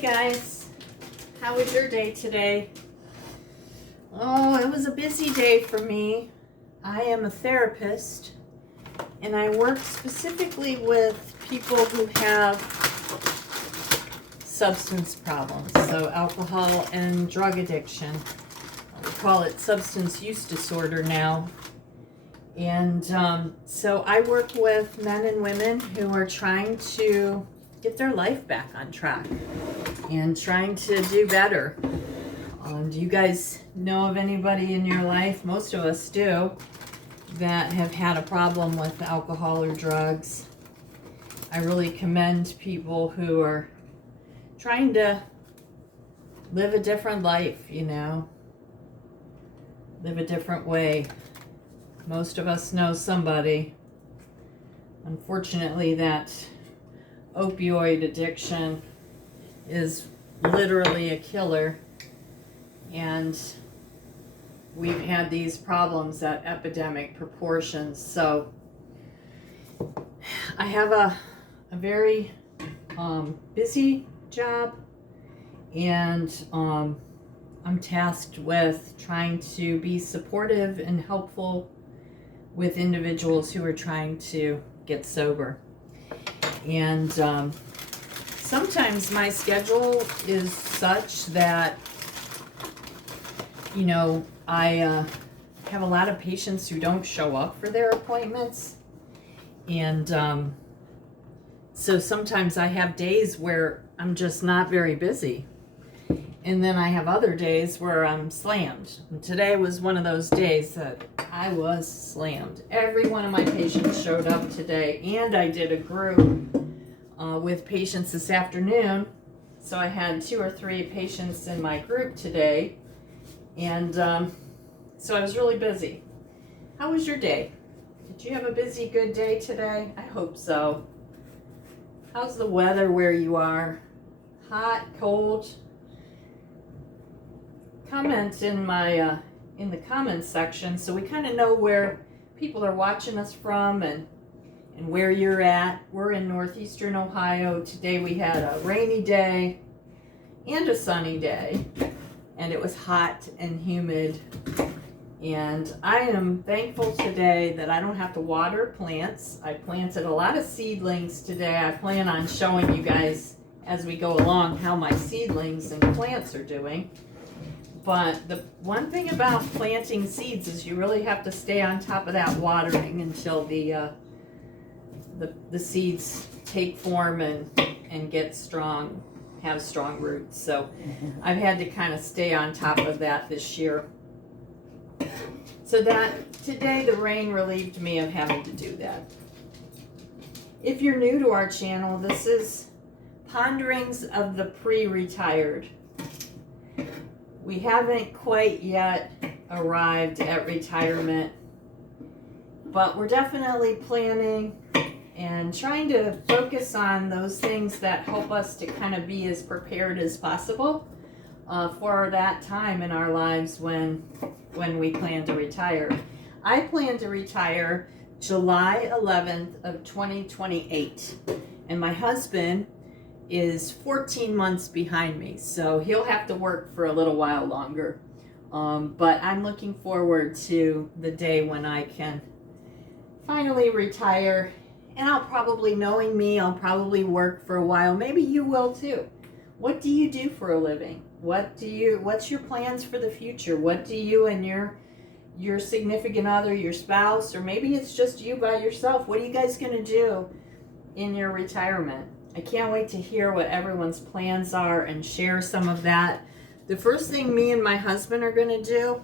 Hey guys, how was your day today? Oh, it was a busy day for me. I am a therapist and I work specifically with people who have substance problems, so alcohol and drug addiction. We call it substance use disorder now. And so I work with men and women who are trying to get their life back on track and trying to do better. Do you guys know of anybody in your life? Most of us do, that have had a problem with alcohol or drugs. I really commend people who are trying to live a different life, live a different way. Most of us know somebody. Unfortunately, that opioid addiction is literally a killer, and we've had these problems at epidemic proportions. So I have a very busy job, and I'm tasked with trying to be supportive and helpful with individuals who are trying to get sober. And sometimes my schedule is such that, I have a lot of patients who don't show up for their appointments. And so sometimes I have days where I'm just not very busy. And then I have other days where I'm slammed. And today was one of those days that I was slammed. Every one of my patients showed up today, and I did a group with patients this afternoon. So I had 2 or 3 patients in my group today, and so I was really busy. How was your day? Did you have a busy, good day today? I hope so. How's the weather where you are? Hot, cold? Comment in my in the comments section so we kind of know where people are watching us from and where you're at. We're in northeastern Ohio. Today we had a rainy day and a sunny day, and it was hot and humid. And I am thankful today that I don't have to water plants. I planted a lot of seedlings today. I plan on showing you guys as we go along how my seedlings and plants are doing. But the one thing about planting seeds is you really have to stay on top of that watering until the seeds take form and get strong, have strong roots. So I've had to kind of stay on top of that this year. So that today the rain relieved me of having to do that. If you're new to our channel, this is Ponderings of the Pre-Retired. We haven't quite yet arrived at retirement, but we're definitely planning and trying to focus on those things that help us to kind of be as prepared as possible for that time in our lives when we plan to retire. I plan to retire July 11th of 2028, and my husband is 14 months behind me, so he'll have to work for a little while longer. But I'm looking forward to the day when I can finally retire, and I'll probably, knowing me, I'll probably work for a while. Maybe you will too. What do you do for a living? What's your plans for the future? What do you and your significant other, your spouse, or maybe it's just you by yourself, what are you guys gonna do in your retirement? I can't wait to hear what everyone's plans are and share some of that. The first thing me and my husband are going to do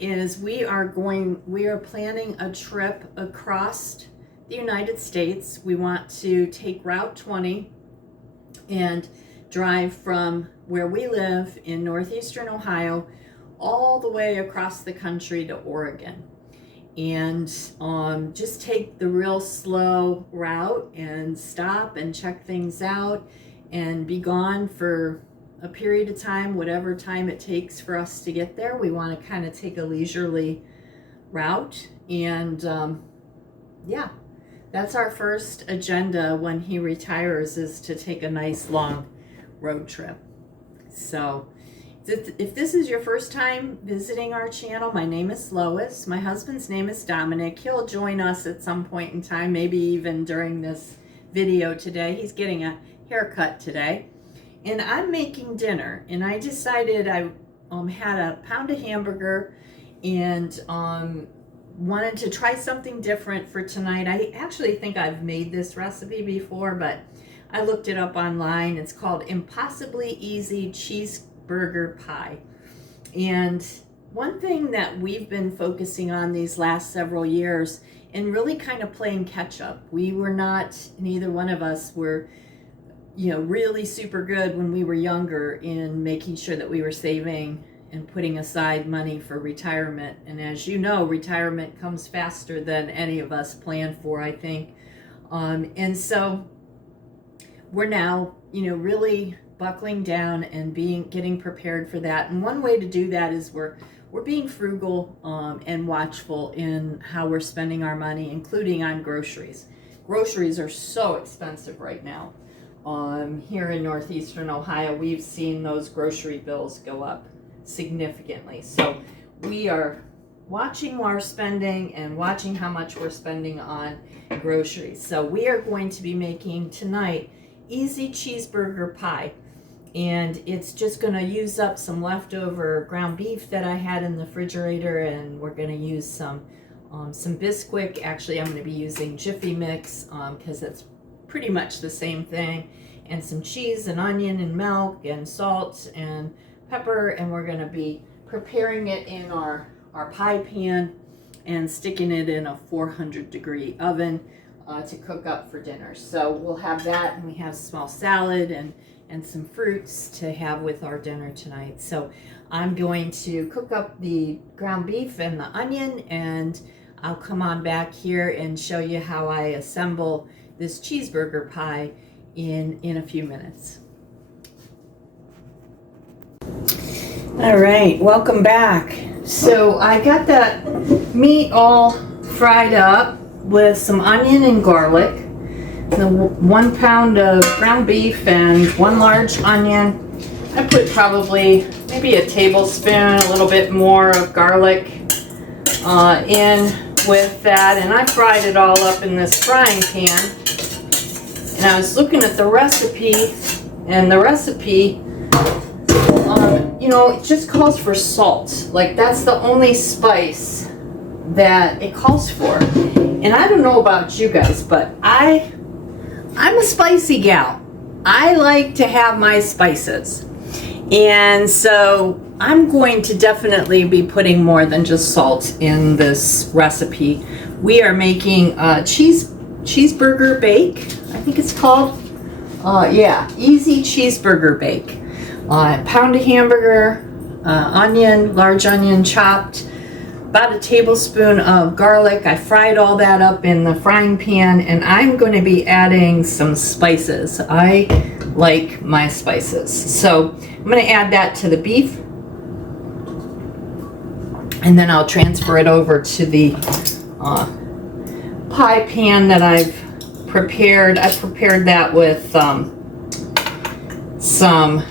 is we are planning a trip across the United States. We want to take Route 20 and drive from where we live in northeastern Ohio all the way across the country to Oregon. And just take the real slow route and stop and check things out and be gone for a period of time, whatever time it takes for us to get there. We want to kind of take a leisurely route. And yeah, that's our first agenda when he retires, is to take a nice long road trip. So if this is your first time visiting our channel, my name is Lois. My husband's name is Dominic. He'll join us at some point in time, maybe even during this video today. He's getting a haircut today. And I'm making dinner, and I decided I had a pound of hamburger and wanted to try something different for tonight. I actually think I've made this recipe before, but I looked it up online. It's called Impossibly Easy Cheeseburger Pie. And one thing that we've been focusing on these last several years and really kind of playing catch up. We were not, neither one of us were, really super good when we were younger in making sure that we were saving and putting aside money for retirement. And as you know, retirement comes faster than any of us planned for, I think. And so we're now, really buckling down and getting prepared for that. And one way to do that is we're being frugal and watchful in how we're spending our money, including on groceries. Groceries are so expensive right now. Here in northeastern Ohio, we've seen those grocery bills go up significantly. So we are watching our spending and watching how much we're spending on groceries. So we are going to be making tonight easy cheeseburger pie. And it's just going to use up some leftover ground beef that I had in the refrigerator, and we're going to use some Bisquick. Actually, I'm going to be using Jiffy Mix because it's pretty much the same thing, and some cheese and onion and milk and salt and pepper, and we're going to be preparing it in our pie pan and sticking it in a 400-degree oven to cook up for dinner. So we'll have that, and we have a small salad and some fruits to have with our dinner tonight. So I'm going to cook up the ground beef and the onion, and I'll come on back here and show you how I assemble this cheeseburger pie in a few minutes. All right, welcome back. So I got that meat all fried up with some onion and garlic, the 1 pound of ground beef and 1 large onion. I put probably maybe a tablespoon, a little bit more of garlic in with that, and I fried it all up in this frying pan. And I was looking at the recipe, and the recipe, it just calls for salt. Like, that's the only spice that it calls for. And I don't know about you guys, but I'm a spicy gal. I like to have my spices. And so I'm going to definitely be putting more than just salt in this recipe. We are making a cheeseburger bake, I think it's called. Easy cheeseburger bake. Pound of hamburger, large onion chopped, about a tablespoon of garlic. I fried all that up in the frying pan, and I'm going to be adding some spices. I like my spices. So I'm going to add that to the beef, and then I'll transfer it over to the pie pan that I've prepared. I prepared that with some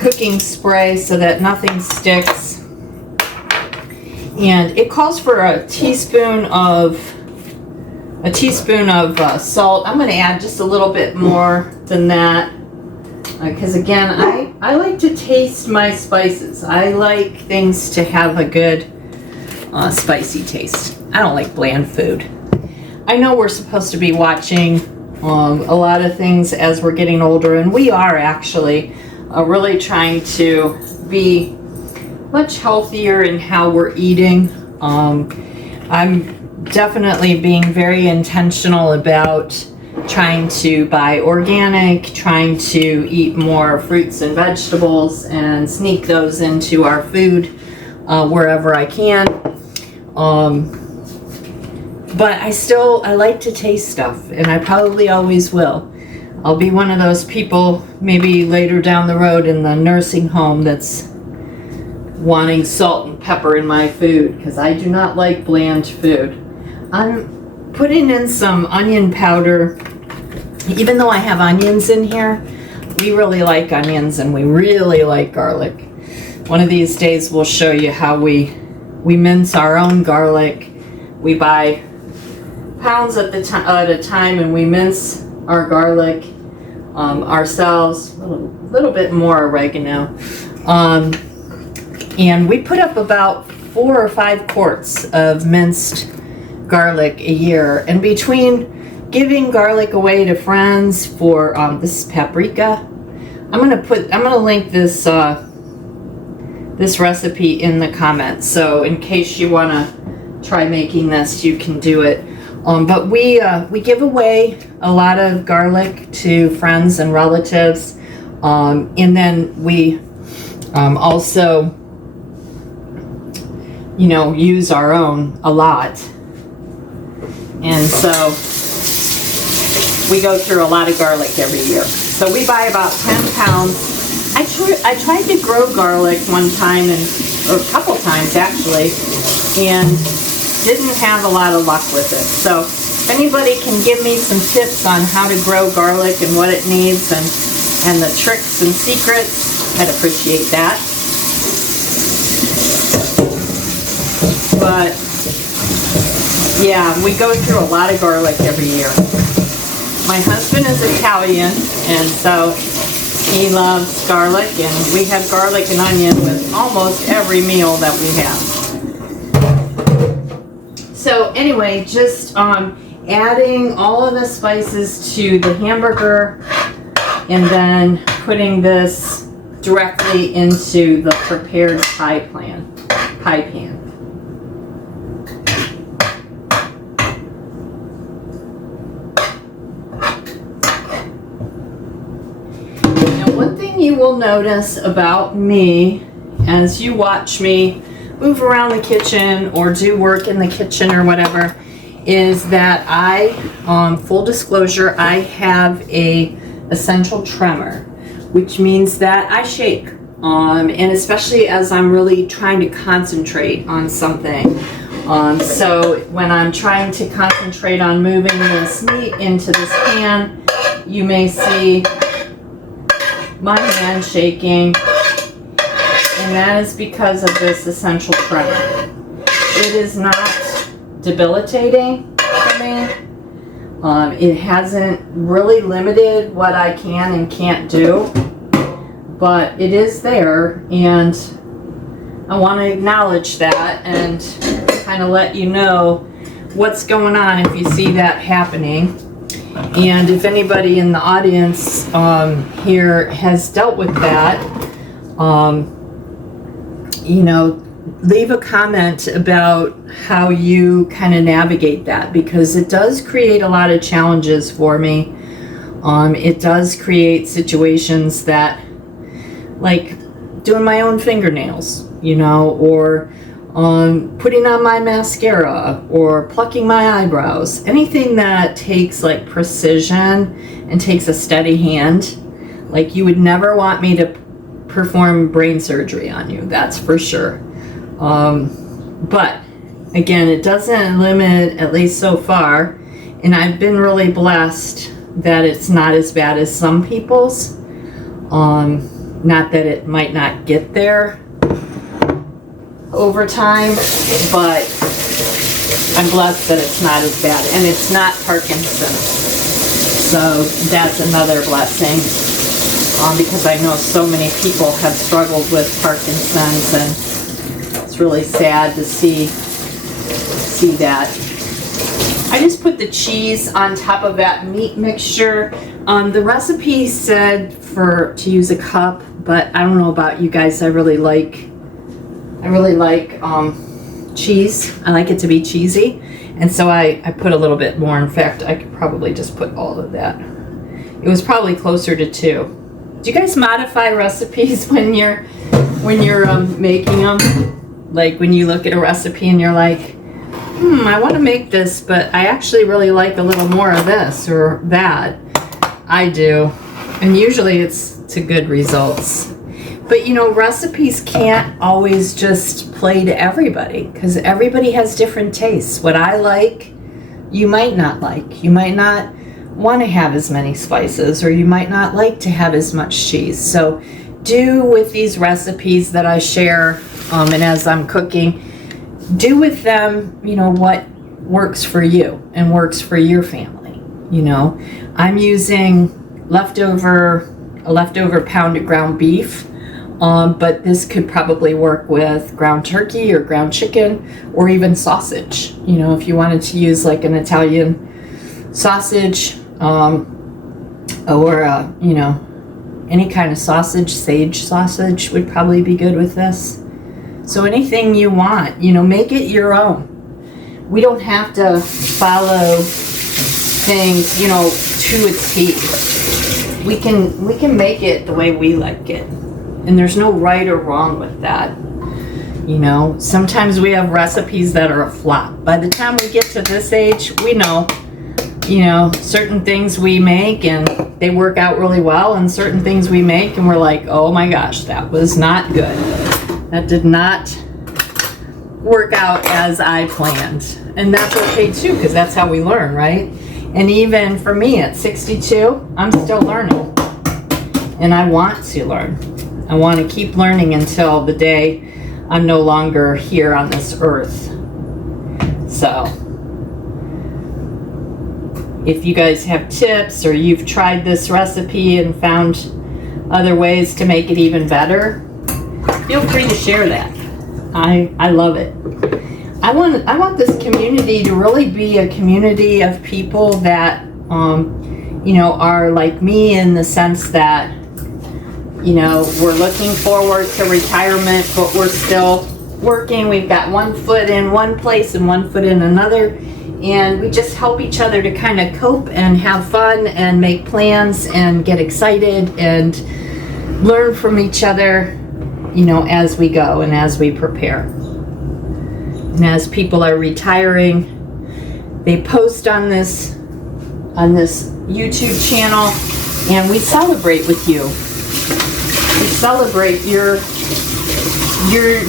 cooking spray so that nothing sticks. And it calls for a teaspoon of salt. I'm going to add just a little bit more than that because again, I like to taste my spices. I like things to have a good spicy taste. I don't like bland food. I know we're supposed to be watching a lot of things as we're getting older, and we are actually really trying to be much healthier in how we're eating. I'm definitely being very intentional about trying to buy organic, trying to eat more fruits and vegetables and sneak those into our food wherever I can. But I like to taste stuff, and I probably always will. I'll be one of those people maybe later down the road in the nursing home that's wanting salt and pepper in my food because I do not like bland food. I'm putting in some onion powder. Even though I have onions in here, we really like onions and we really like garlic. One of these days we'll show you how we mince our own garlic. We buy pounds at a time, and we mince our garlic ourselves. A little bit more oregano, and we put up about 4 or 5 quarts of minced garlic a year. And between giving garlic away to friends for this is paprika. I'm gonna link this this recipe in the comments, so in case you want to try making this, you can do it. But we give away a lot of garlic to friends and relatives, and then we also, you know, use our own a lot. And so we go through a lot of garlic every year. So we buy about 10 pounds. I tried to grow garlic one time, or a couple times actually, and didn't have a lot of luck with it. So if anybody can give me some tips on how to grow garlic and what it needs, and the tricks and secrets, I'd appreciate that. But yeah, we go through a lot of garlic every year. My husband is Italian, and so he loves garlic, and we have garlic and onion with almost every meal that we have. So anyway, just adding all of the spices to the hamburger, and then putting this directly into the prepared pie pan. One thing you will notice about me as you watch me move around the kitchen or do work in the kitchen or whatever is that I, full disclosure, I have a essential tremor, which means that I shake, and especially as I'm really trying to concentrate on something. So when I'm trying to concentrate on moving this meat into this pan, you may see my hand shaking, and that is because of this essential tremor. It is not debilitating for me. It hasn't really limited what I can and can't do, but it is there, and I want to acknowledge that and kind of let you know what's going on if you see that happening. And if anybody in the audience here has dealt with that, you know, leave a comment about how you kind of navigate that, because it does create a lot of challenges for me. It does create situations that, like doing my own fingernails, you know, or putting on my mascara or plucking my eyebrows. Anything that takes like precision and takes a steady hand. Like, you would never want me to perform brain surgery on you, that's for sure. But again, it doesn't limit, at least so far, and I've been really blessed that it's not as bad as some people's. Not that it might not get there over time, but I'm blessed that it's not as bad, and it's not Parkinson's. So that's another blessing, because I know so many people have struggled with Parkinson's, and it's really sad to see that. I just put the cheese on top of that meat mixture. The recipe said to use a cup, but I don't know about you guys. I really like cheese. I like it to be cheesy, and so I put a little bit more. In fact, I could probably just put all of that. It was probably closer to 2. Do you guys modify recipes when you're making them? Like when you look at a recipe and you're like, I want to make this, but I actually really like a little more of this or that. I do, and usually it's to good results. But you know, recipes can't always just play to everybody, because everybody has different tastes. What I like, you might not like. You might not want to have as many spices, or you might not like to have as much cheese. So do with these recipes that I share, and as I'm cooking, do with them, you know, what works for you and works for your family. You know, I'm using a leftover pounded ground beef, but this could probably work with ground turkey or ground chicken or even sausage. You know, if you wanted to use like an Italian sausage, or you know, any kind of sausage, sage sausage would probably be good with this. So anything you want, you know, make it your own. We don't have to follow things, you know, to a T. We can make it the way we like it. And there's no right or wrong with that. You know, sometimes we have recipes that are a flop. By the time we get to this age, we know, you know, certain things we make and they work out really well, and certain things we make and we're like, oh my gosh, that was not good. That did not work out as I planned. And that's okay too, because that's how we learn, right? And even for me at 62, I'm still learning. And I want to learn. I want to keep learning until the day I'm no longer here on this earth. So if you guys have tips, or you've tried this recipe and found other ways to make it even better, feel free to share that. I love it. I want this community to really be a community of people that you know, are like me in the sense that, you know, we're looking forward to retirement, but we're still working. We've got one foot in one place and one foot in another, and we just help each other to kind of cope and have fun and make plans and get excited and learn from each other, you know, as we go and as we prepare. And as people are retiring, they post on this YouTube channel, and we celebrate with you. We celebrate your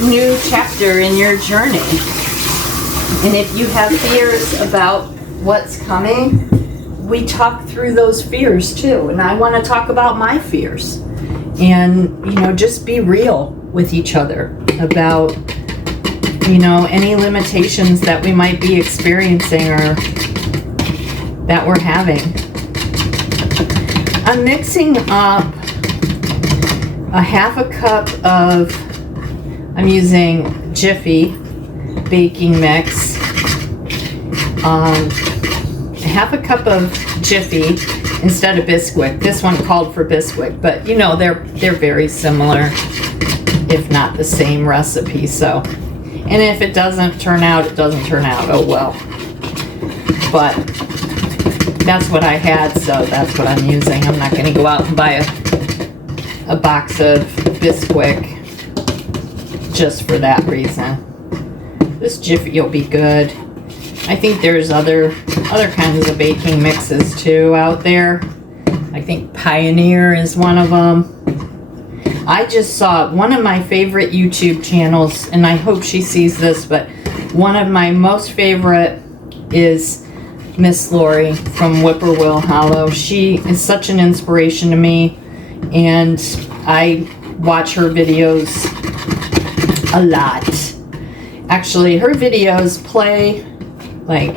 new chapter in your journey. And if you have fears about what's coming, we talk through those fears too. And I want to talk about my fears. And, you know, just be real with each other about, you know, any limitations that we might be experiencing or that we're having. I'm mixing up a half a cup of, I'm using Jiffy baking mix, half a cup of Jiffy instead of Bisquick. This one called for Bisquick, but you know, they're very similar, if not the same recipe. So, and if it doesn't turn out, it doesn't turn out, oh well. But that's what I had, so that's what I'm using. I'm not going to go out and buy a box of Bisquick just for that reason. This Jiffy will be good. I think there's other kinds of baking mixes too out there. I think Pioneer is one of them. I just saw one of my favorite YouTube channels, and I hope she sees this, but one of my most favorite is Miss Zoey from Whippoorwill Hollow. She is such an inspiration to me, and I watch her videos a lot. Actually, her videos play like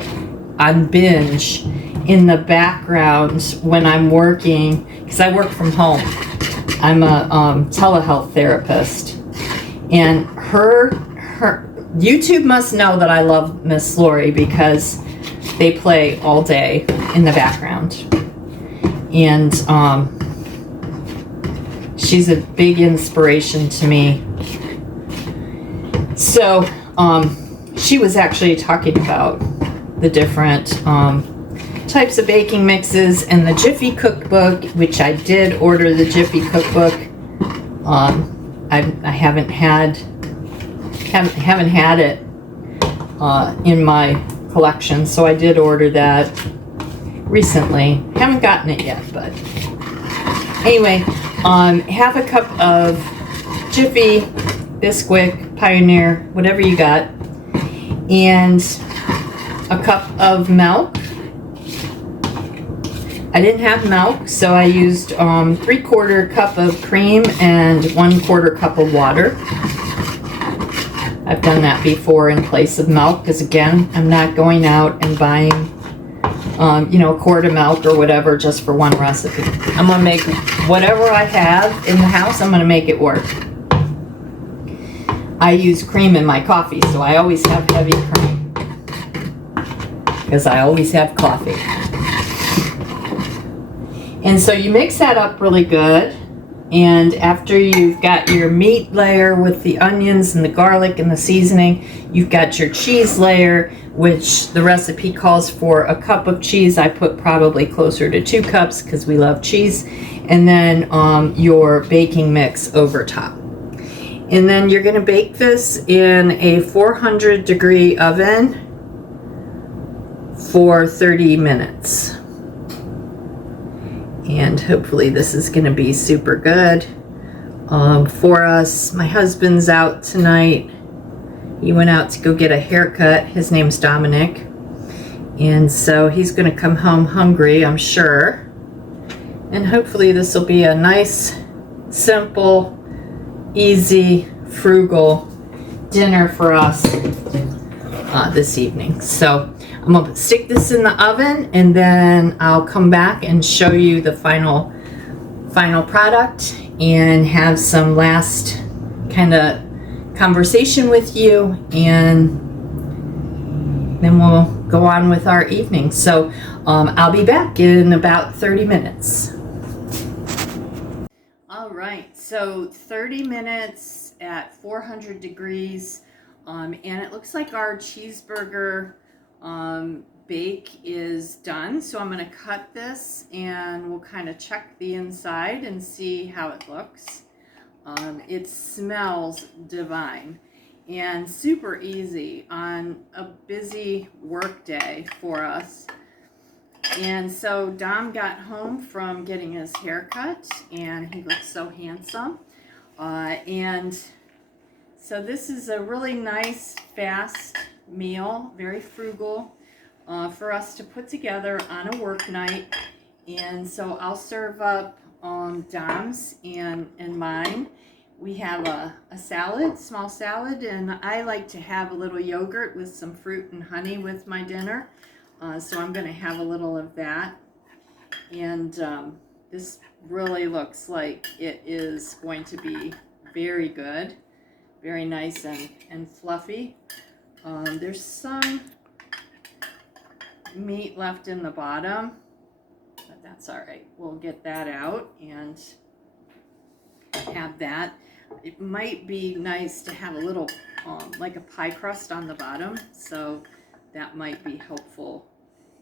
on binge in the background when I'm working, because I work from home. I'm a telehealth therapist, and her YouTube must know that I love Miss Zoey because they play all day in the background, and she's a big inspiration to me. So she was actually talking about the different types of baking mixes and the Jiffy cookbook, which I did order the Jiffy cookbook. I haven't had it in my collection, so I did order that recently. Haven't gotten it yet, but anyway, half a cup of Jiffy, Bisquick, Pioneer, whatever you got, and a cup of milk, I didn't have milk, so I used 3/4 cup of cream and 1/4 cup of water. I've done that before in place of milk because, again, I'm not going out and buying a quart of milk or whatever just for one recipe. I'm going to make whatever I have in the house, I'm going to make it work. I use cream in my coffee, so I always have heavy cream because I always have coffee. And so you mix that up really good, and after you've got your meat layer with the onions and the garlic and the seasoning, you've got your cheese layer, which the recipe calls for a cup of cheese. I put probably closer to 2 cups because we love cheese. And then your baking mix over top. And then you're going to bake this in a 400-degree oven for 30 minutes. And hopefully this is going to be super good for us. My husband's out tonight. He went out to go get a haircut. His name's Dominic. And so he's going to come home hungry, I'm sure. And hopefully this will be a nice, simple, easy, frugal dinner for us this evening. So I'm going to stick this in the oven, and then I'll come back and show you the final product and have some last kind of conversation with you, and then we'll go on with our evening. So I'll be back in about 30 minutes. All right, so 30 minutes at 400 degrees, and it looks like our cheeseburger bake is done. So I'm going to cut this, and we'll kind of check the inside and see how it looks. It smells divine and super easy on a busy work day for us. And so Dom got home from getting his haircut, and he looks so handsome. And so this is a really nice, fast meal, very frugal for us to put together on a work night. And so I'll serve up Dom's and mine. We have a salad, small salad, and I like to have a little yogurt with some fruit and honey with my dinner. So I'm going to have a little of that. And this really looks like it is going to be very good, very nice and fluffy. There's some meat left in the bottom, but that's all right. We'll get that out and have that. It might be nice to have a little like a pie crust on the bottom, so that might be helpful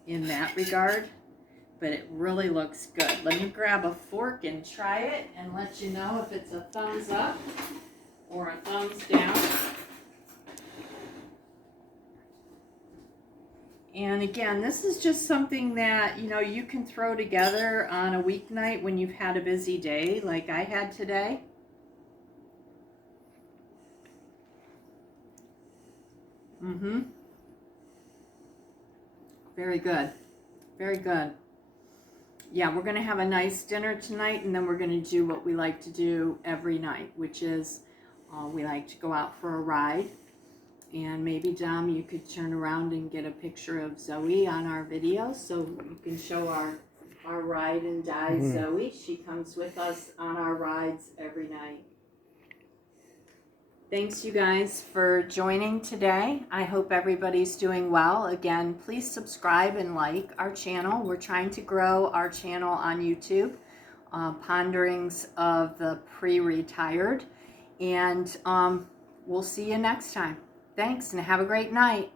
in that regard, but it really looks good. Let me grab a fork and try it and let you know if it's a thumbs up or a thumbs down. And again, this is just something that, you can throw together on a weeknight when you've had a busy day like I had today. Very good. Very good. Yeah, we're going to have a nice dinner tonight, and then we're going to do what we like to do every night, which is we like to go out for a ride. And maybe, Dom, you could turn around and get a picture of Zoe on our video so you can show our ride and die Zoe. She comes with us on our rides every night. Thanks, you guys, for joining today. I hope everybody's doing well. Again, please subscribe and like our channel. We're trying to grow our channel on YouTube, Ponderings of the Pre-Retired. And we'll see you next time. Thanks, and have a great night.